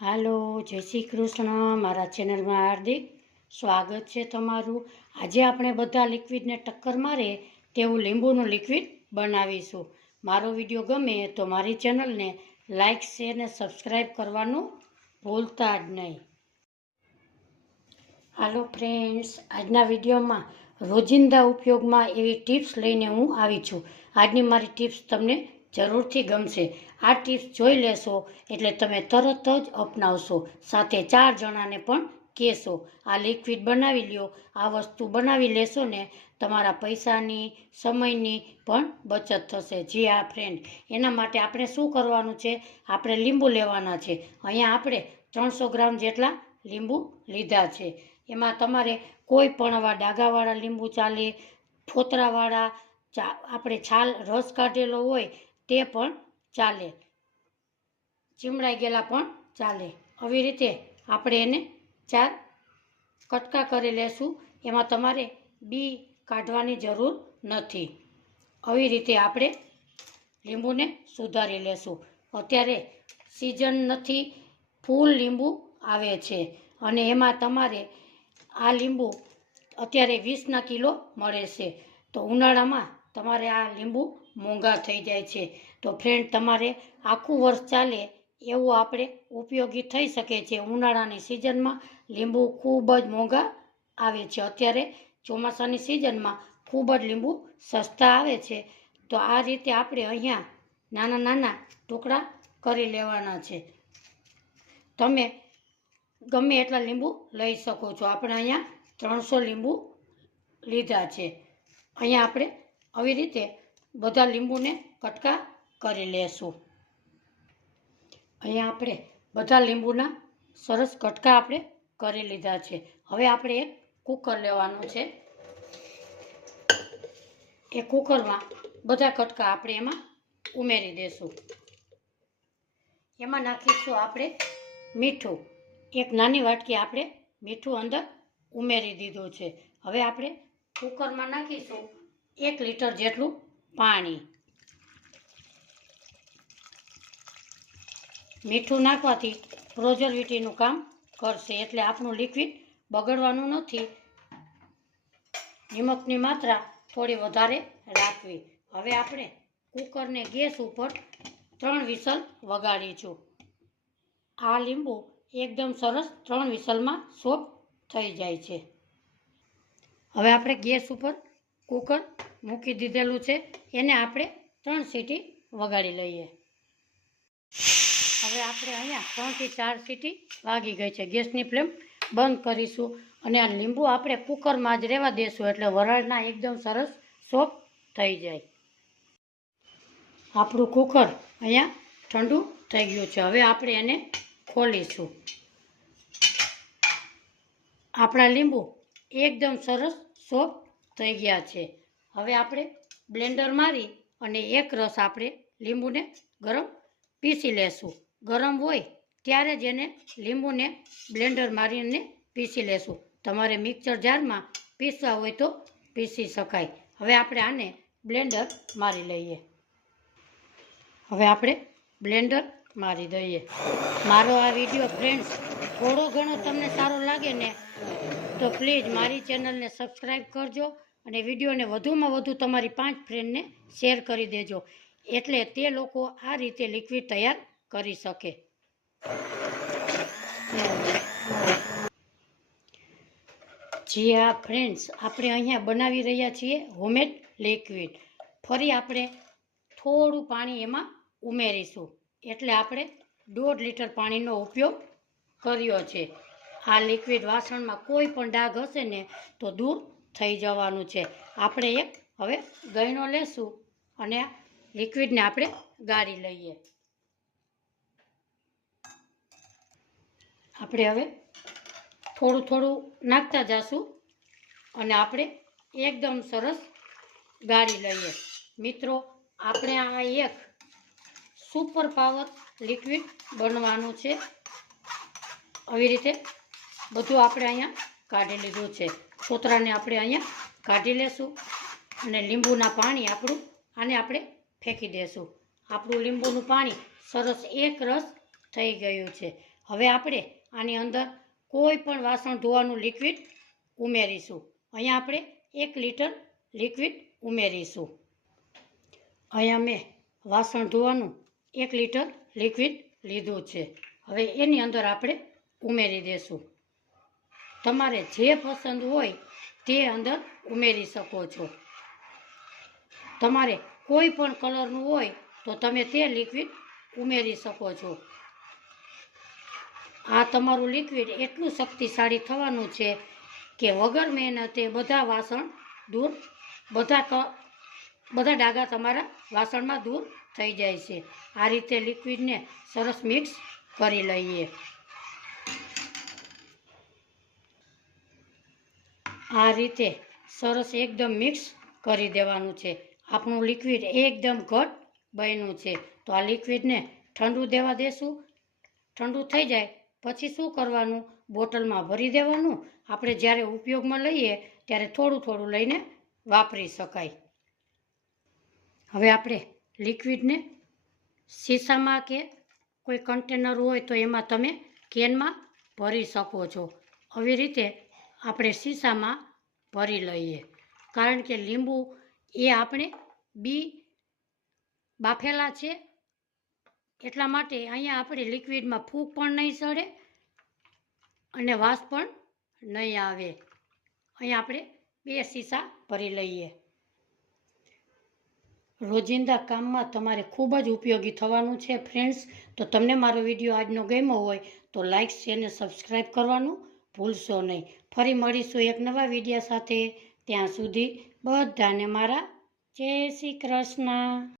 હાલો, જય શ્રી કૃષ્ણ. મારા ચેનલમાં હાર્દિક સ્વાગત છે તમારું. આજે આપણે બધા લિક્વિડને ટક્કર મારે તેવું લીંબુનું લિક્વિડ બનાવીશું. મારો વિડીયો ગમે તો મારી ચેનલને લાઇક, શેર અને સબસ્ક્રાઈબ કરવાનું ભૂલતા જ નહીં. હાલો ફ્રેન્ડ્સ, આજના વિડીયોમાં રોજિંદા ઉપયોગમાં એવી ટિપ્સ લઈને હું આવી છું. આજની મારી ટિપ્સ તમને જરૂરથી ગમશે. આ ટિપ્સ જોઈ લેશો એટલે તમે તરત જ અપનાવશો, સાથે 4 જણાને પણ કહેશો આ લિક્વિડ બનાવી લ્યો. આ વસ્તુ બનાવી લેશો ને તમારા પૈસાની, સમયની પણ બચત થશે. જી હા ફ્રેન્ડ, એના માટે આપણે શું કરવાનું છે? આપણે લીંબુ લેવાના છે. અહીંયા આપણે 300 ગ્રામ જેટલા લીંબુ લીધા છે. એમાં તમારે કોઈ પણ આવા ડાઘાવાળા લીંબુ ચાલે, ફોતરાવાળા, આપણે છાલ રસ કાઢેલો હોય તે પણ ચાલે, ચીમડાઈ ગયેલા પણ ચાલે. આવી રીતે આપણે એને 4 કટકા કરી લેશું. એમાં તમારે બી કાઢવાની જરૂર નથી. આવી રીતે આપણે લીંબુને સુધારી લેશું. અત્યારે સિઝન નથી, ફૂલ લીંબુ આવે છે અને એમાં તમારે આ લીંબુ અત્યારે 20ના કિલો મળે છે. તો ઉનાળામાં તમારે આ લીંબુ મોંઘા થઈ જાય છે. તો ફ્રેન્ડ, તમારે આખું વર્ષ ચાલે એવું આપણે ઉપયોગી થઈ શકે છે. ઉનાળાની સિઝનમાં લીંબુ ખૂબ જ મોંઘા આવે છે. અત્યારે ચોમાસાની સિઝનમાં ખૂબ જ લીંબુ સસ્તા આવે છે. તો આ રીતે આપણે અહીંયા નાના નાના ટુકડા કરી લેવાના છે. તમે ગમે એટલા લીંબુ લઈ શકો છો. આપણે અહીંયા 300 લીંબુ લીધા છે. અહીંયા આપણે આવી રીતે બધા લીંબુને કટકા કરી લેશું. અહીંયા આપણે બધા લીંબુના સરસ કટકા આપણે કરી લીધા છે. હવે આપણે એક કુકર લેવાનું છે. એ કુકરમાં બધા કટકા આપણે એમાં ઉમેરી દેશું. એમાં નાખીશું આપણે મીઠું. એક નાની વાટકી આપણે મીઠું અંદર ઉમેરી દીધું છે. હવે આપણે કુકરમાં નાખીશું 1 લીટર જેટલું પાણી. મીઠું નાખવાથી પ્રોઝર્વેટિવનું કામ કરશે, એટલે આપણું લિક્વિડ બગડવાનું નથી. નિમકની માત્રા થોડી વધારે રાખવી. હવે આપણે કુકરને ગેસ ઉપર 3 વિસલ વગાડીશું. આ લીંબુ એકદમ સરસ 3 વિસલમાં સોફ્ટ થઈ જાય છે. હવે આપણે ગેસ ઉપર કુકર મૂકી દીધેલું છે. એને આપણે 3 સીટી વગાડી લઈએ. હવે આપણે અહીંયા 3 થી 4 સીટી વાગી ગઈ છે. ગેસની ફ્લેમ બંધ કરીશું અને આ લીંબુ આપણે કુકરમાં જ રહેવા દેશું, એટલે વરાળના એકદમ સરસ સોફ્ટ થઈ જાય. આપણું કુકર અહીંયા ઠંડુ થઈ ગયું છે. હવે આપણે એને ખોલીશું. આપણા લીંબુ એકદમ સરસ સોફ્ટ થઈ ગયા છે. હવે આપણે બ્લેન્ડર મારી અને એક રસ આપણે લીંબુને ગરમ પીસી લેશું. ગરમ હોય ત્યારે જ એને લીંબુને બ્લેન્ડર મારીને પીસી લેશું. તમારે મિક્સર જારમાં પીસવા હોય તો પીસી શકાય. હવે આપણે આને બ્લેન્ડર મારી લઈએ. હવે આપણે બ્લેન્ડર મારી દઈએ. મારો આ વિડીયો ફ્રેન્ડ્સ થોડો ઘણો તમને સારો લાગે ને તો પ્લીઝ મારી ચેનલને સબસ્ક્રાઈબ કરજો અને વિડીયોને વધુમાં વધુ તમારી 5 ફ્રેન્ડને શેર કરી દેજો, એટલે તે લોકો આ રીતે લિક્વિડ તૈયાર કરી શકે. જી હા ફ્રેન્ડ્સ, આપણે અહીંયા બનાવી રહ્યા છીએ હોમમેડ લિક્વિડ. ફરી આપણે થોડું પાણી એમાં ઉમેરીશું, એટલે આપણે 1.5 લીટર પાણીનો ઉપયોગ કર્યો છે. આ લિક્વિડ વાસણમાં કોઈ પણ ડાઘ હશે ને તો દૂર થઈ જવાનું છે. આપણે એક હવે ગયણો લેશું અને લિક્વિડને આપણે ગાળી લઈએ. આપણે હવે થોડું થોડું નાખતા જઈશું અને આપણે એકદમ સરસ ગાળી લઈએ. મિત્રો, આપણે આ એક સુપર પાવર લિક્વિડ બનવાનું છે. આવી રીતે બધું આપણે અહીંયા કાઢી લીધું છે. ફોતરાને આપણે અહીંયા કાઢી લેશું અને લીંબુના પાણી આપણું આને આપણે ફેંકી દેશું. આપણું લીંબુનું પાણી સરસ એક રસ થઈ ગયું છે. હવે આપણે આની અંદર કોઈ પણ વાસણ ધોવાનું લિક્વિડ ઉમેરીશું. અહીંયા આપણે 1 લીટર લિક્વિડ ઉમેરીશું. અહીંયા મેં વાસણ ધોવાનું 1 લીટર લિક્વિડ લીધું છે. હવે એની અંદર આપણે ઉમેરી દેશું. તમારે જે પસંદ હોય તે અંદર ઉમેરી શકો છો. તમારે કોઈ પણ કલરનું હોય તો તમે તે લિક્વિડ ઉમેરી શકો છો. આ તમારું લિક્વિડ એટલું શક્તિશાળી થવાનું છે કે વગર મહેનતે બધા વાસણ દૂર, બધા ડાઘા તમારા વાસણમાં દૂર થઈ જાય છે. આ રીતે લિક્વિડને સરસ મિક્સ કરી લઈએ. આ રીતે સરસ એકદમ મિક્સ કરી દેવાનું છે. આપણું લિક્વિડ એકદમ ઘટ બન્યું છે. તો આ લિક્વિડને ઠંડુ દેવા દેશું. ઠંડુ થઈ જાય પછી શું કરવાનું, બોટલમાં ભરી દેવાનું. આપણે જ્યારે ઉપયોગમાં લઈએ ત્યારે થોડું થોડું લઈને વાપરી શકાય. હવે આપણે લિક્વિડને શીશામાં કે કોઈ કન્ટેનર હોય તો એમાં તમે કેનમાં ભરી શકો છો. આવી રીતે આપણે શીશામાં ભરી લઈએ. કારણ કે લીંબુ એ આપણે બાફેલા છે એટલા માટે અહીંયા આપણે લિક્વિડમાં ફૂગ પણ નહીં ચડે અને વાસ પણ નહીં આવે. અહીંયા આપણે 2 શીશા ભરી લઈએ. રોજિંદા કામમાં તમારે ખૂબ જ ઉપયોગી થવાનું છે ફ્રેન્ડ્સ. તો તમને મારો વિડીયો આજનો ગમ્યો હોય તો લાઇક, શેર અને સબસ્ક્રાઈબ કરવાનું ભૂલશો નહીં. ફરી મળીશું એક નવા વિડીયો સાથે. ત્યાં સુધી બધાને મારા જય શ્રી કૃષ્ણ.